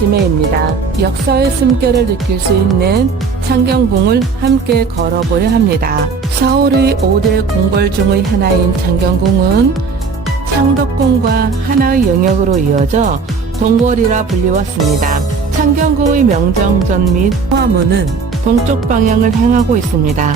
레즈메입니다. 역사의 숨결을 느낄 수 있는 창경궁을 함께 걸어보려 합니다. 서울의 5대 궁궐 중의 하나인 창경궁은 창덕궁과 하나의 영역으로 이어져 동궐이라 불리웠습니다. 창경궁의 명정전 및 화문은 동쪽 방향을 향하고 있습니다.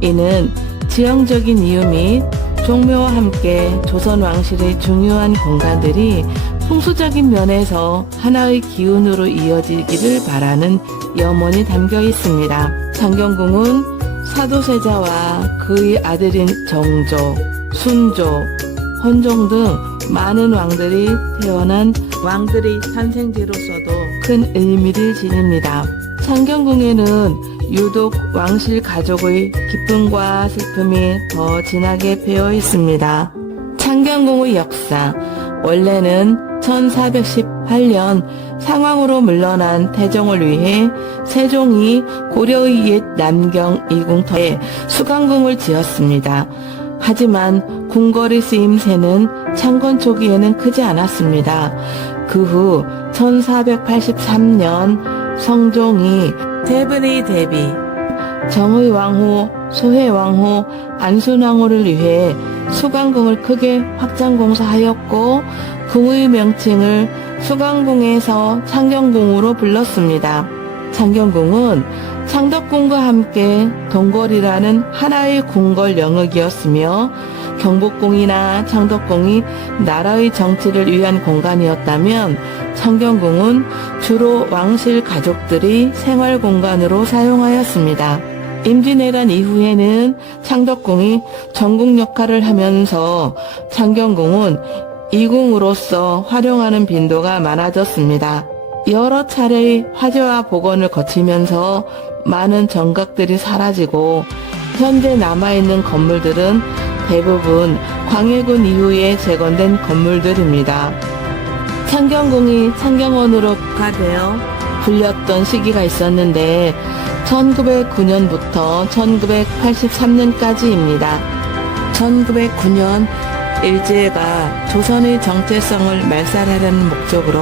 이는 지형적인 이유 및 종묘와 함께 조선 왕실의 중요한 공간들이 풍수적인 면에서 하나의 기운으로 이어지기를 바라는 염원이 담겨 있습니다. 창경궁은 사도세자와 그의 아들인 정조, 순조, 헌종 등 많은 왕들이 태어난 왕들의 탄생지로서도 큰 의미를 지닙니다. 창경궁에는 유독 왕실 가족의 기쁨과 슬픔이 더 진하게 배어 있습니다. 창경궁의 역사, 원래는 1418년 상왕으로 물러난 태종을 위해 세종이 고려의 옛 남경 이궁터에 수강궁을 지었습니다. 하지만 궁궐의 쓰임새는 창건 초기에는 크지 않았습니다. 그 후 1483년 성종이 대분의 대비, 정의왕후, 소혜왕후, 안순왕후를 위해 수강궁을 크게 확장 공사하였고 궁의 명칭을 수강궁에서 창경궁으로 불렀습니다. 창경궁은 창덕궁과 함께 동궐이라는 하나의 궁궐 영역이었으며 경복궁이나 창덕궁이 나라의 정치를 위한 공간이었다면 창경궁은 주로 왕실 가족들이 생활 공간으로 사용하였습니다. 임진왜란 이후에는 창덕궁이 전국 역할을 하면서 창경궁은 이궁으로서 활용하는 빈도가 많아졌습니다. 여러 차례의 화재와 복원을 거치면서 많은 정각들이 사라지고 현재 남아있는 건물들은 대부분 광해군 이후에 재건된 건물들입니다. 창경궁이 창경원으로 국화되어 불렸던 시기가 있었는데 1909년부터 1983년까지입니다. 1909년 일제가 조선의 정체성을 말살하려는 목적으로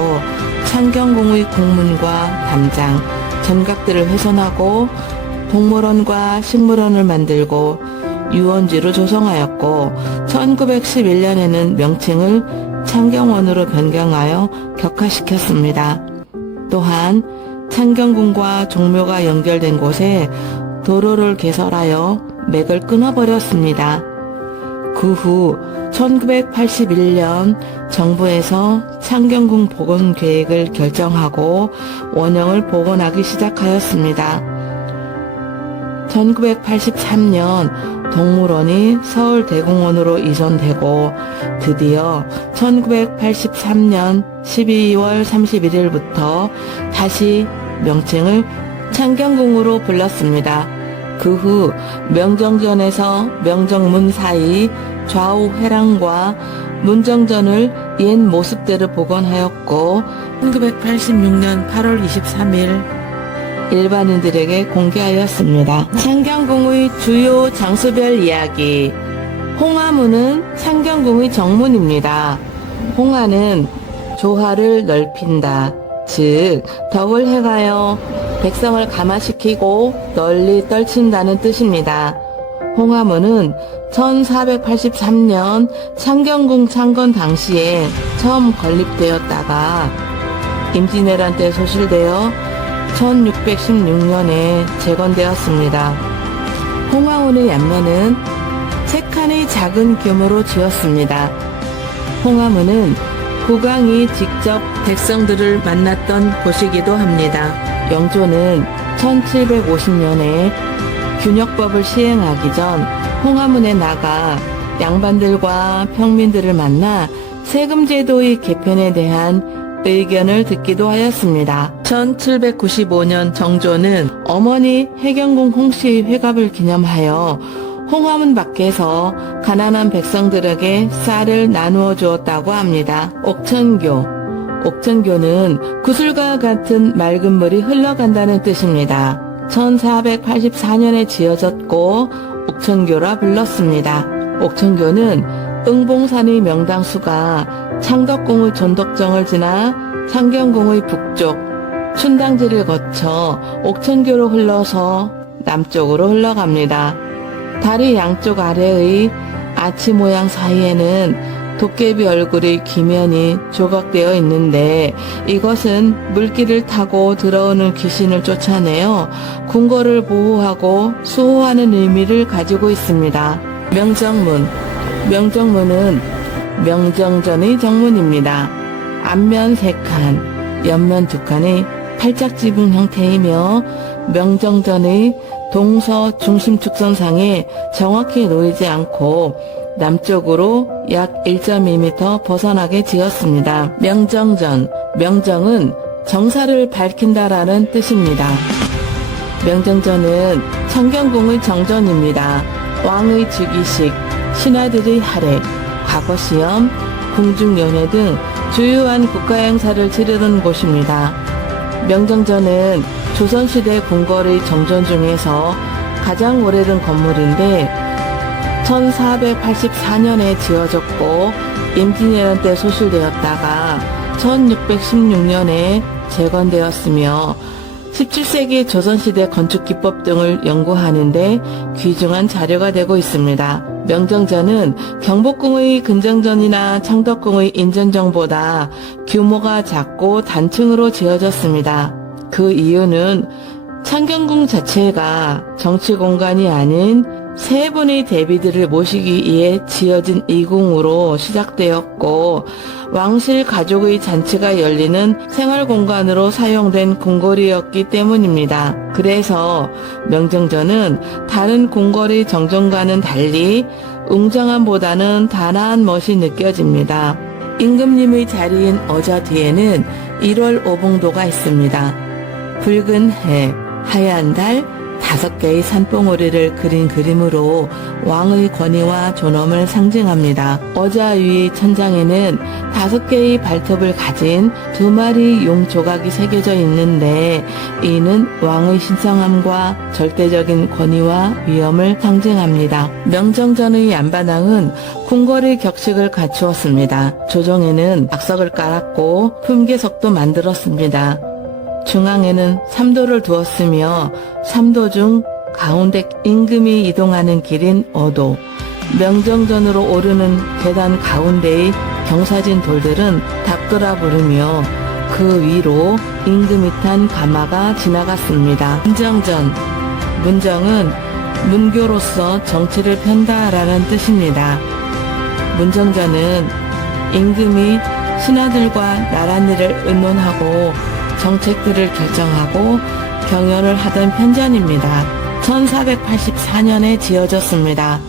창경궁의 궁문과 담장, 전각들을 훼손하고 동물원과 식물원을 만들고 유원지로 조성하였고 1911년에는 명칭을 창경원으로 변경하여 격화시켰습니다. 또한 창경궁과 종묘가 연결된 곳에 도로를 개설하여 맥을 끊어버렸습니다. 그 후 1981년 정부에서 창경궁 복원 계획을 결정하고 원형을 복원하기 시작하였습니다. 1983년 동물원이 서울대공원으로 이전되고 드디어 1983년 12월 31일부터 다시 명칭을 창경궁으로 불렀습니다. 그 후 명정전에서 명정문 사이 좌우 회랑과 문정전을 옛 모습대로 복원하였고 1986년 8월 23일 일반인들에게 공개하였습니다. 창경궁의 주요 장소별 이야기. 홍화문은 창경궁의 정문입니다. 홍화는 조화를 넓힌다. 즉 덕을 행하여 백성을 감화시키고 널리 떨친다는 뜻입니다. 홍화문은 1483년 창경궁 창건 당시에 처음 건립되었다가 임진왜란 때 소실되어 1616년에 재건되었습니다. 홍화문의 옆면은 3칸의 작은 규모로 지었습니다. 홍화문은 국왕이 직접 백성들을 만났던 곳이기도 합니다. 영조는 1750년에 균역법을 시행하기 전 홍화문에 나가 양반들과 평민들을 만나 세금제도의 개편에 대한 의견을 듣기도 하였습니다. 1795년 정조는 어머니 해경궁 홍씨의 회갑을 기념하여 홍화문 밖에서 가난한 백성들에게 쌀을 나누어 주었다고 합니다. 옥천교는 구슬과 같은 맑은 물이 흘러간다는 뜻입니다. 1484년에 지어졌고 옥천교라 불렀습니다. 옥천교는 응봉산의 명당수가 창덕궁의 존덕정을 지나 창경궁의 북쪽 춘당지를 거쳐 옥천교로 흘러서 남쪽으로 흘러갑니다. 다리 양쪽 아래의 아치 모양 사이에는 도깨비 얼굴의 기면이 조각되어 있는데 이것은 물길을 타고 들어오는 귀신을 쫓아내어 궁궐을 보호하고 수호하는 의미를 가지고 있습니다. 명정문. 명정문은 명정전의 정문입니다. 앞면 3칸, 옆면 2칸의 팔짝지붕 형태이며 명정전의 동서 중심 축선상에 정확히 놓이지 않고 남쪽으로 약 1.2m 벗어나게 지었습니다. 명정전, 명정은 정사를 밝힌다라는 뜻입니다. 명정전은 창경궁의 정전입니다. 왕의 즉위식, 신하들의 할애, 과거시험, 궁중연회 등 주요한 국가행사를 치르던 곳입니다. 명정전은 조선시대 궁궐의 정전 중에서 가장 오래된 건물인데 1484년에 지어졌고 임진왜란 때 소실되었다가 1616년에 재건되었으며 17세기 조선시대 건축기법 등을 연구하는데 귀중한 자료가 되고 있습니다. 명정전은 경복궁의 근정전이나 창덕궁의 인전정보다 규모가 작고 단층으로 지어졌습니다. 그 이유는 창경궁 자체가 정치공간이 아닌 세 분의 대비들을 모시기 위해 지어진 이궁으로 시작되었고 왕실 가족의 잔치가 열리는 생활공간으로 사용된 궁궐이었기 때문입니다. 그래서 명정전은 다른 궁궐의 정전과는 달리 웅장함보다는 단아한 멋이 느껴집니다. 임금님의 자리인 어저 뒤에는 1월 오봉도가 있습니다. 붉은 해, 하얀 달, 5개의 산봉우리를 그린 그림으로 왕의 권위와 존엄을 상징합니다. 어자 위 천장에는 5개의 발톱을 가진 2마리 용 조각이 새겨져 있는데 이는 왕의 신성함과 절대적인 권위와 위엄을 상징합니다. 명정전의 앞마당은 궁궐의 격식을 갖추었습니다. 조정에는 악석을 깔았고 품계석도 만들었습니다. 중앙에는 삼도를 두었으며 삼도 중 가운데 임금이 이동하는 길인 어도, 명정전으로 오르는 계단 가운데의 경사진 돌들은 닭도라 부르며 그 위로 임금이 탄 가마가 지나갔습니다. 문정전, 문정은 문교로서 정치를 편다라는 뜻입니다. 문정전은 임금이 신하들과 나랏일을 의논하고 정책들을 결정하고 경연을 하던 편전입니다. 1484년에 지어졌습니다.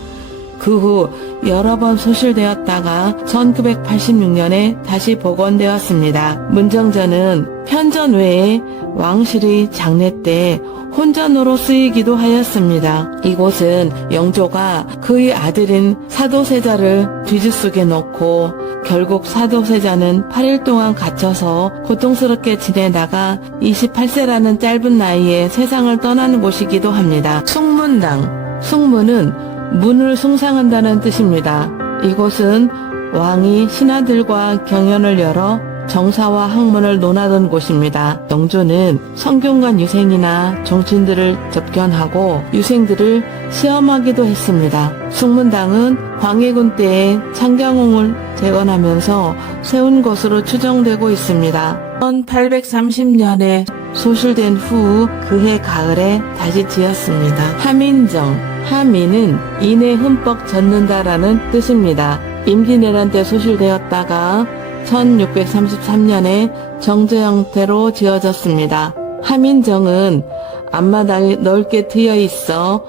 그 후 여러 번 소실되었다가 1986년에 다시 복원되었습니다. 문정전은 편전 외에 왕실의 장례 때 혼전으로 쓰이기도 하였습니다. 이곳은 영조가 그의 아들인 사도세자를 뒤지속에 넣고 결국 사도세자는 8일 동안 갇혀서 고통스럽게 지내다가 28세라는 짧은 나이에 세상을 떠나는 곳이기도 합니다. 숭문당, 숭문은 문을 숭상한다는 뜻입니다. 이곳은 왕이 신하들과 경연을 열어 정사와 학문을 논하던 곳입니다. 영조는 성균관 유생이나 정친들을 접견하고 유생들을 시험하기도 했습니다. 숭문당은 광해군 때에 창경궁을 재건하면서 세운 것으로 추정되고 있습니다. 1830년에 소실된 후 그해 가을에 다시 지었습니다. 하민정, 하민은 인에 흠뻑 젖는다라는 뜻입니다. 임진왜란 때 소실되었다가 1633년에 정제 형태로 지어졌습니다. 하민정은 앞마당이 넓게 트여 있어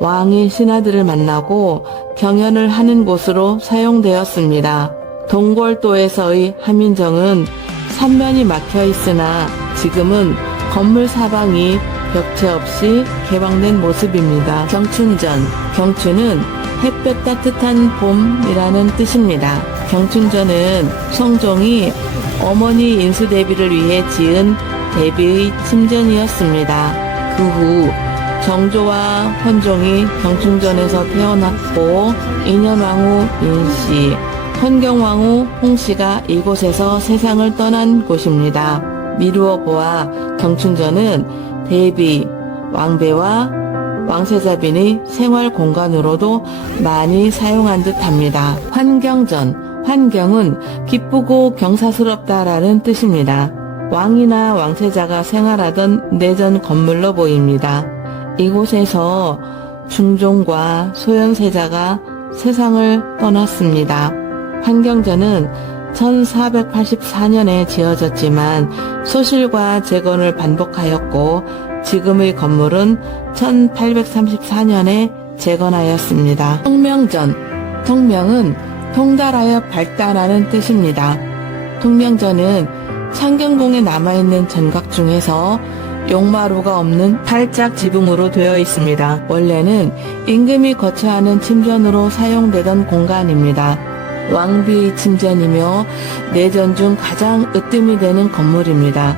왕이 신하들을 만나고 경연을 하는 곳으로 사용되었습니다. 동골도에서의 하민정은 삼면이 막혀 있으나 지금은 건물 사방이 벽체 없이 개방된 모습입니다. 경춘전, 경춘은 햇볕 따뜻한 봄이라는 뜻입니다. 경춘전은 성종이 어머니 인수대비를 위해 지은 대비의 침전이었습니다. 그 후 정조와 헌종이 경춘전에서 태어났고 인현왕후 인씨, 헌경왕후 홍씨가 이곳에서 세상을 떠난 곳입니다. 미루어 보아 경춘전은 대비, 왕배와 왕세자빈의 생활 공간으로도 많이 사용한 듯합니다. 환경전, 환경은 기쁘고 경사스럽다라는 뜻입니다. 왕이나 왕세자가 생활하던 내전 건물로 보입니다. 이곳에서 중종과 소현세자가 세상을 떠났습니다. 환경전은 1484년에 지어졌지만 소실과 재건을 반복하였고 지금의 건물은 1834년에 재건하였습니다. 통명전, 통명은 통달하여 발달하는 뜻입니다. 통명전은 창경궁에 남아있는 전각 중에서 용마루가 없는 팔짝 지붕으로 되어 있습니다. 원래는 임금이 거처하는 침전으로 사용되던 공간입니다. 왕비 침전이며 내전 중 가장 으뜸이 되는 건물입니다.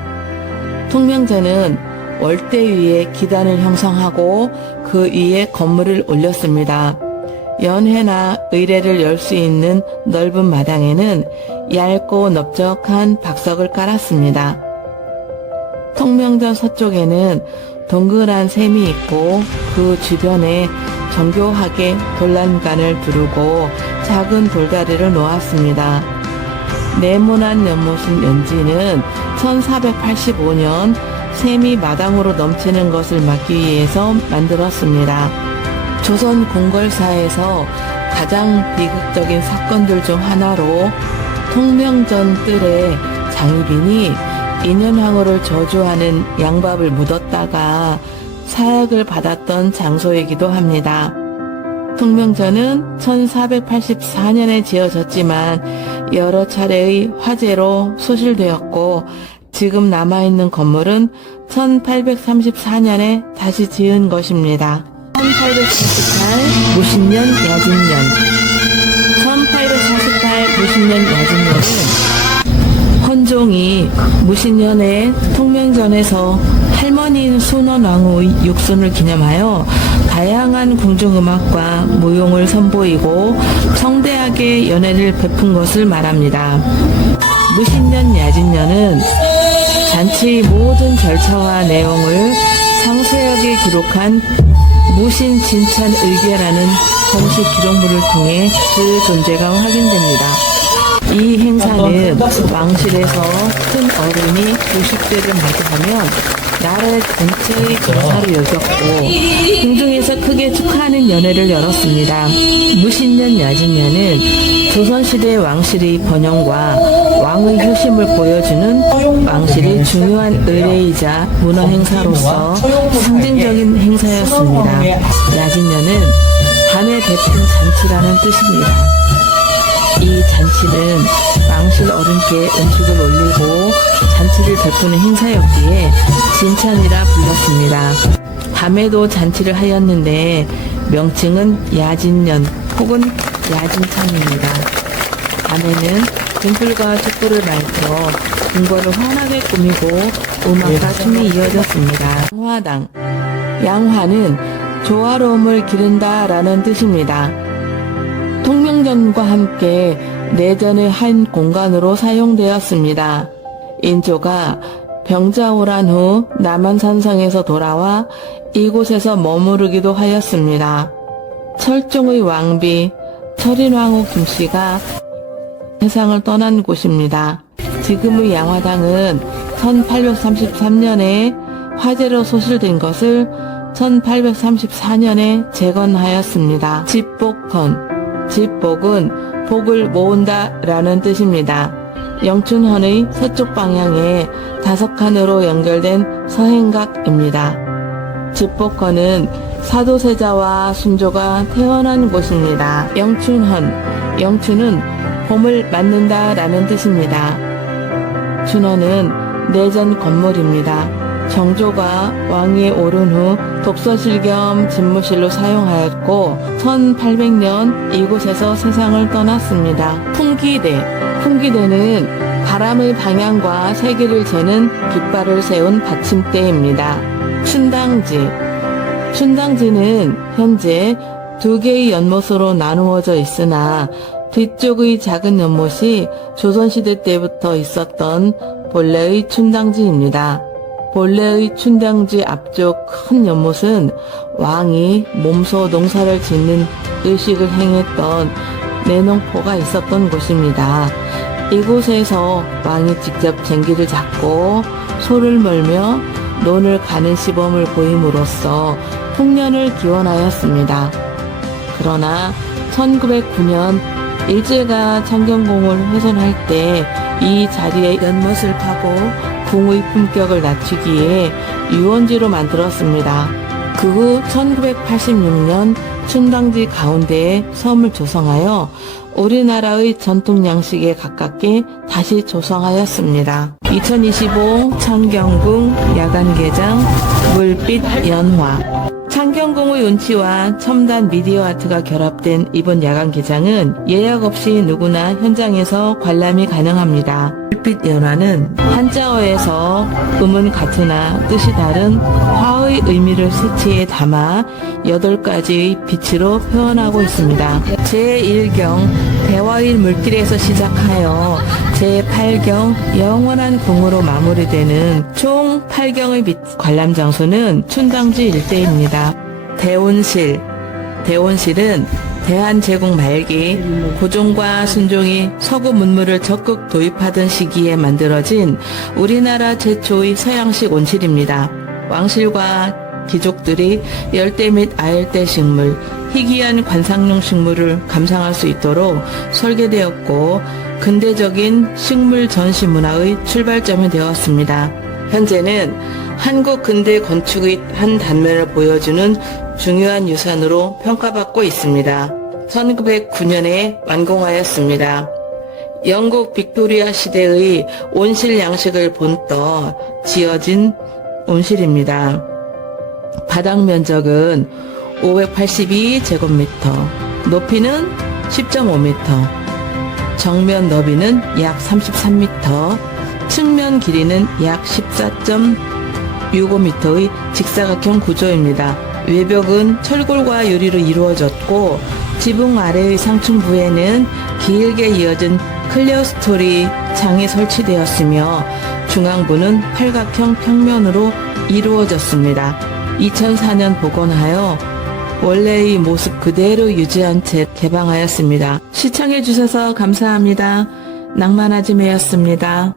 통명전은 월대 위에 기단을 형성하고 그 위에 건물을 올렸습니다. 연회나 의례를 열 수 있는 넓은 마당에는 얇고 넓적한 박석을 깔았습니다. 통명전 서쪽에는 동그란 샘이 있고 그 주변에 정교하게 돌란간을 두르고 작은 돌다리를 놓았습니다. 네모난 연못은 연지는 1485년 샘이 마당으로 넘치는 것을 막기 위해서 만들었습니다. 조선 궁궐사에서 가장 비극적인 사건들 중 하나로 통명전 뜰에 장희빈이 인현황후를 저주하는 양밥을 묻었다가 사약을 받았던 장소이기도 합니다. 통명전은 1484년에 지어졌지만 여러 차례의 화재로 소실되었고 지금 남아있는 건물은 1834년에 다시 지은 것입니다. 1848 무신년 야진년 1848 무신년 야진년은 헌종이 무신년에 통명전에서 할머니인 순원왕후의 육순을 기념하여 다양한 궁중음악과 무용을 선보이고 성대하게 연회를 베푼 것을 말합니다. 무신년 야진년은 잔치의 모든 절차와 내용을 상세하게 기록한 무신진찬의궤라는 공식 기록물을 통해 그 존재가 확인됩니다. 이 행사는 왕실에서 큰 어른이 90대를 맞이하면 나라 전체의 경사를 여겼고 궁중에서 크게 축하하는 연회를 열었습니다. 무신년 야진년은 조선시대 왕실의 번영과 왕의 효심을 보여주는 왕실의 중요한 의례이자 문화 행사로서 상징적인 행사였습니다. 야진년은 밤에 베푼 잔치라는 뜻입니다. 이 잔치는 왕실 어른께 음식을 올리고 잔치를 베푸는 행사였기에 진찬이라 불렀습니다. 밤에도 잔치를 하였는데 명칭은 야진년 혹은 야진찬입니다. 밤에는 등불과 촛불을 밝혀 궁궐을 환하게 꾸미고 음악과 춤이 이어졌습니다. 양화당, 양화는 조화로움을 기른다 라는 뜻입니다. 통명전과 함께 내전의 한 공간으로 사용되었습니다. 인조가 병자호란 후 남한산성에서 돌아와 이곳에서 머무르기도 하였습니다. 철종의 왕비 철인왕후 김씨가 세상을 떠난 곳입니다. 지금의 양화당은 1833년에 화재로 소실된 것을 1834년에 재건하였습니다. 집복헌, 집복은 복을 모은다 라는 뜻입니다. 영춘헌의 서쪽 방향에 5칸으로 연결된 서행각입니다. 집복헌은 사도세자와 순조가 태어난 곳입니다. 영춘헌, 영춘은 봄을 맞는다 라는 뜻입니다. 춘헌은 내전 건물입니다. 정조가 왕위에 오른 후 독서실 겸 집무실로 사용하였고 1800년 이곳에서 세상을 떠났습니다. 풍기대, 풍기대는 바람의 방향과 세기를 재는 깃발을 세운 받침대입니다. 춘당지, 춘당지는 현재 2개의 연못으로 나누어져 있으나 뒤쪽의 작은 연못이 조선시대 때부터 있었던 본래의 춘당지입니다. 본래의 춘당지 앞쪽 큰 연못은 왕이 몸소 농사를 짓는 의식을 행했던 내농포가 있었던 곳입니다. 이곳에서 왕이 직접 쟁기를 잡고 소를 몰며 논을 가는 시범을 보임으로써 풍년을 기원하였습니다. 그러나 1909년 일제가 창경궁을 훼손할 때 이 자리에 연못을 파고 궁의 품격을 낮추기에 유원지로 만들었습니다. 그 후 1986년 춘당지 가운데에 섬을 조성하여 우리나라의 전통 양식에 가깝게 다시 조성하였습니다. 2025 창경궁 야간개장 물빛 연화. 창경궁의 운치와 첨단 미디어 아트가 결합된 이번 야간 개장은 예약 없이 누구나 현장에서 관람이 가능합니다. 불빛 연화는 한자어에서 음은 같으나 뜻이 다른 화의 의미를 색채에 담아 8가지의 빛으로 표현하고 있습니다. 제1경 대화의 물길에서 시작하여 제8경 영원한 궁으로 마무리되는 총 8경의 관람 장소는 춘당지 일대입니다. 대원실은 대한제국 말기 고종과 순종이 서구 문물을 적극 도입하던 시기에 만들어진 우리나라 최초의 서양식 온실입니다. 왕실과 귀족들이 열대 및 아열대 식물, 희귀한 관상용 식물을 감상할 수 있도록 설계되었고 근대적인 식물 전시 문화의 출발점이 되었습니다. 현재는 한국 근대 건축의 한 단면을 보여주는 중요한 유산으로 평가받고 있습니다. 1909년에 완공하였습니다. 영국 빅토리아 시대의 온실 양식을 본떠 지어진 온실입니다. 바닥 면적은 582제곱미터, 높이는 10.5m, 정면 너비는 약 33m, 측면 길이는 약 14.65m의 직사각형 구조입니다. 외벽은 철골과 유리로 이루어졌고 지붕 아래의 상층부에는 길게 이어진 클레어스토리 창이 설치되었으며 중앙부는 팔각형 평면으로 이루어졌습니다. 2004년 복원하여 원래의 모습 그대로 유지한 채 개방하였습니다. 시청해주셔서 감사합니다. 낭만아지매였습니다.